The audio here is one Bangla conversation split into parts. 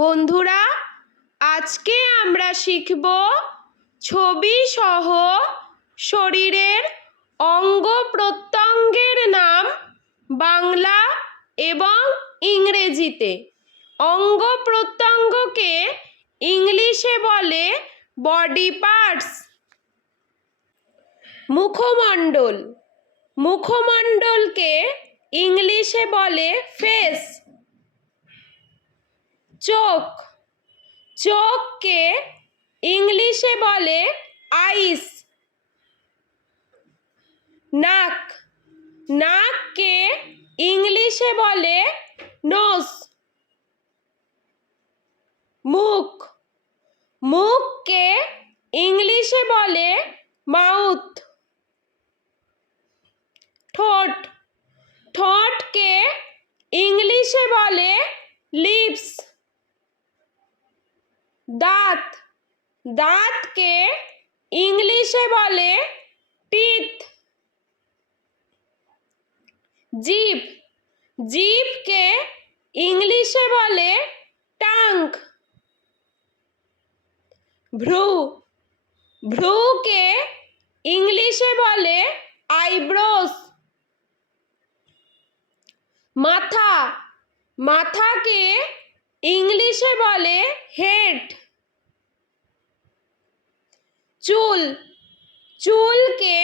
বন্ধুরা আজকে আমরা শিখব ছবি সহ শরীরের অঙ্গ প্রত্যঙ্গের নাম বাংলা এবং ইংরেজিতে অঙ্গ প্রত্যঙ্গকে ইংলিশে বলে বডি পার্টস মুখমণ্ডল মুখমণ্ডলকে ইংলিশে বলে ফেস চোখ চোখকে ইংলিশে বলে আইস নাক নাককে ইংলিশে বলে নোস মুখ মুখকে ইংলিশে বলে মাউথ ঠোঁট ঠোঁটকে ইংলিশে বলে লিপস দাঁত দাঁতকে ইংলিশে বলে টিথ জিপ জিভকে ইংলিশে বলে টাঙ্ক ভ্রু ভ্রুকে ইংলিশে বলে আইব্রোস মাথা মাথাকে ইংলিশে বলে হেড চুল চুলকে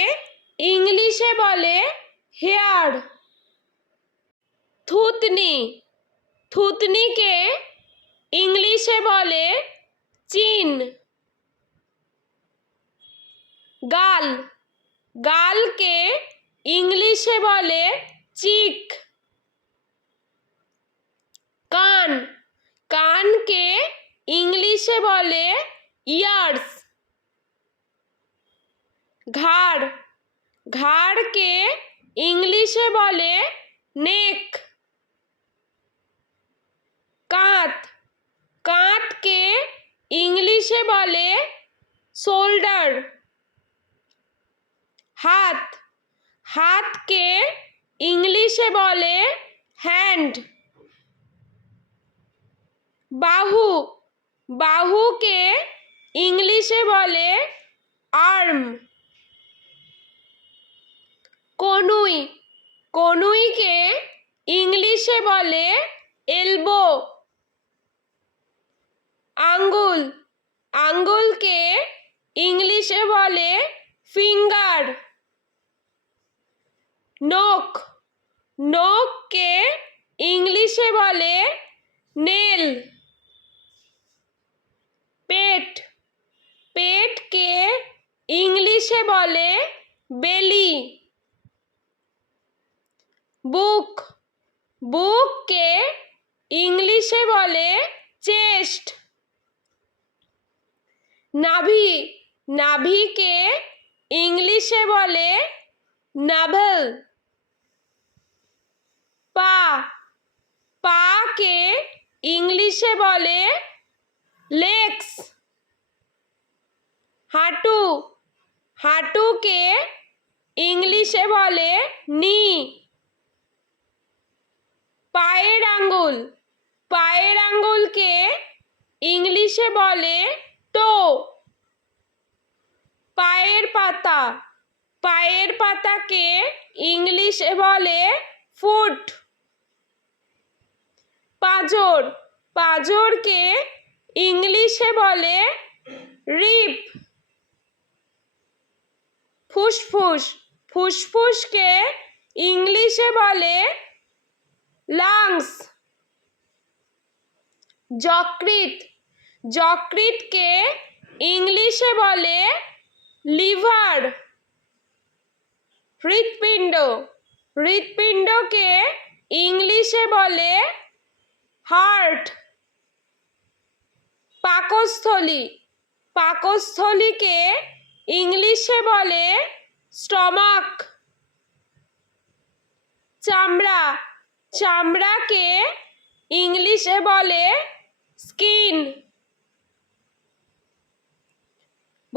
ইংলিশে বলে হেয়ার থুতনি থুতনিকে ইংলিশে বলে চিন গাল গালকে ইংলিশে বলে চিক কান কানকে ইংলিশে বলে ইয়ার্স ঘাড় ঘাড়কে ইংলিশে বলে নেক কাঁত কাঁতকে ইংলিশে বলে শোল্ডার হাত হাতকে ইংলিশে বলে হ্যান্ড বাহু বাহুকে ইংলিশে বলে আর্ম কনুই কনুইকে ইংলিশে বলে এলবো আঙ্গুল আঙ্গুলকে ইংলিশে বলে ফিঙ্গার নখ নখকে ইংলিশে বলে নেল পেট পেটকে ইংলিশে বলে বেলি বুক বুককে ইংলিশে বলে চেস্ট নাভি নাভিকে ইংলিশে বলে নাভেল পা পাকে ইংলিশে বলে লেগস হাঁটু হাঁটুকে ইংলিশে বলে নি পায়ের আঙ্গুল পায়ের আঙ্গুলকে ইংলিশে বলে টো পায়ের পাতা পায়ের পাতাকে ইংলিশে বলে ফুট পাজর পাজরকে ইংলিশে বলে রিপ ফুসফুস ফুসফুসকে ইংলিশে বলে লাংস যকৃত যকৃতকে ইংলিশে বলে লিভার হৃৎপিণ্ড হৃৎপিণ্ডকে ইংলিশে বলে হার্ট পাকস্থলী পাকস্থলীকে ইংলিশে বলে স্টমাক চামড়া চামড়াকে ইংলিশে বলে স্কিন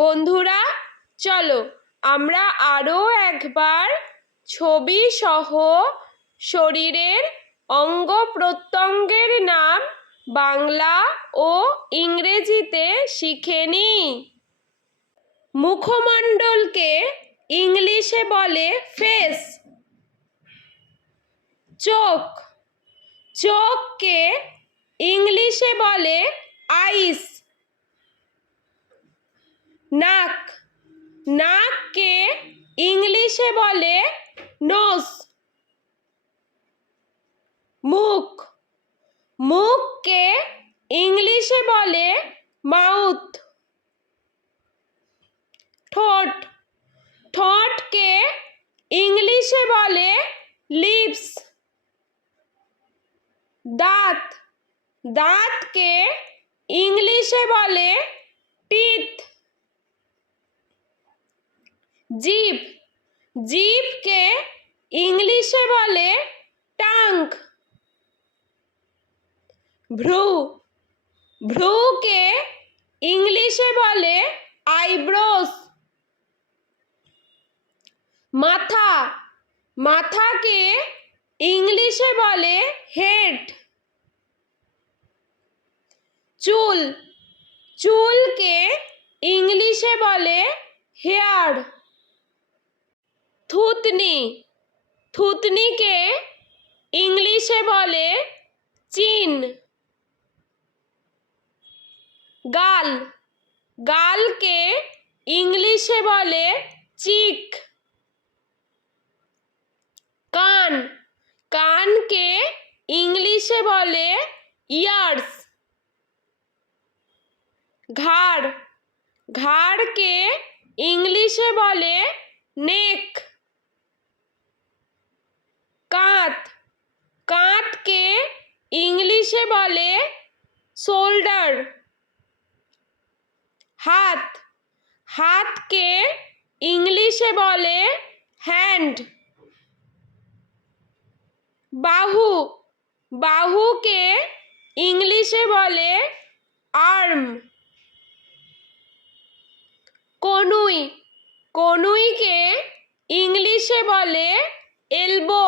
বন্ধুরা চলো আমরা আরও একবার ছবি সহ শরীরের অঙ্গ প্রত্যঙ্গের নাম বাংলা ও ইংরেজিতে শিখে নিই মুখমণ্ডলকে ইংলিশে বলে ফেস চোখ চোখকে ইংলিশে বলে আইস নাক নাককে ইংলিশে বলে নোস মুখ মুখকে ইংলিশে বলে মাউথ ঠোঁট দাঁতকে ইংলিশে বলে টিথ জিপ জিপকে ইংলিশে বলে টাঙ্ক ভ্রু ভ্রুকে ইংলিশে বলে আইব্রোস মাথা মাথাকে ইংলিশে বলে হেড চুল চুলকে ইংলিশে বলে হেয়ার থুতনি থুতনিকে ইংলিশে বলে চিন গাল গালকে ইংলিশে বলে চিক কান কানকে ইংলিশে বলে ইয়ার্স ঘাড় ঘাড়কে ইংলিশে বলে নেক কাঁত কাঁতকে ইংলিশে বলে শোল্ডার হাত হাতকে ইংলিশে বলে হ্যান্ড বাহু বাহুকে ইংলিশে বলে আর্ম কনুই কনুইকে ইংলিশে বলে এলবো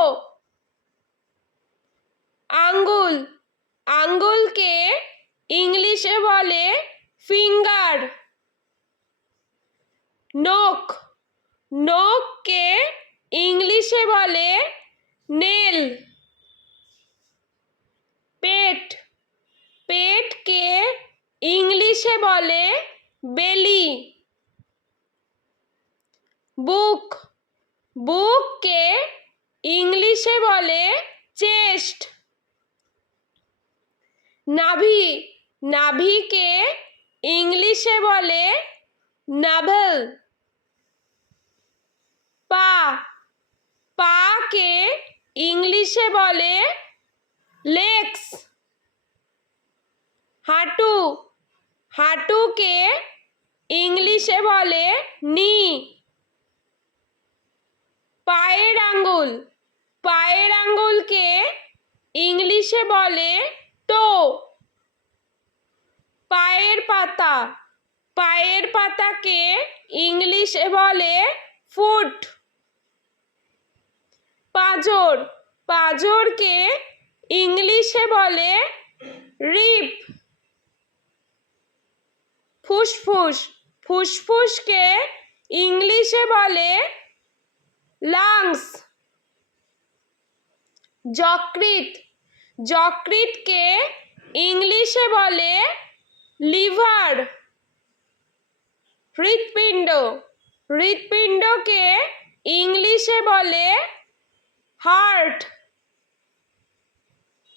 আঙ্গুল আঙ্গুলকে ইংলিশে বলে ফিঙ্গার নখ নখকে ইংলিশে বলে নেল পেট পেটকে ইংলিশে বলে বেলি বুক বুককে ইংলিশে বলে চেস্ট নাভি নাভিকে ইংলিশে বলে নাভেল পা পাকে ইংলিশে বলে লেগস হাঁটু হাঁটুকে ইংলিশে বলে নি পায়ের আঙ্গুল পায়ের আঙ্গুলকে ইংলিশে বলে টো পায়ের পাতা পায়ের পাতাকে ইংলিশে বলে ফুট পাজর পাজরকে ইংলিশে বলে রিপ ফুসফুস ফুসফুসকে ইংলিশে বলে লাংস যকৃত যকৃতকে ইংলিশে বলে লিভার হৃৎপিণ্ড হৃৎপিণ্ডকে ইংলিশে বলে হার্ট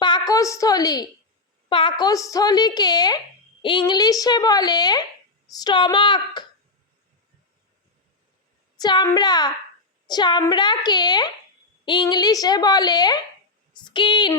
পাকস্থলী পাকস্থলীকে ইংলিশে বলে স্টমাক চামড়া চামড়াকে ইংলিশে বলে স্কিন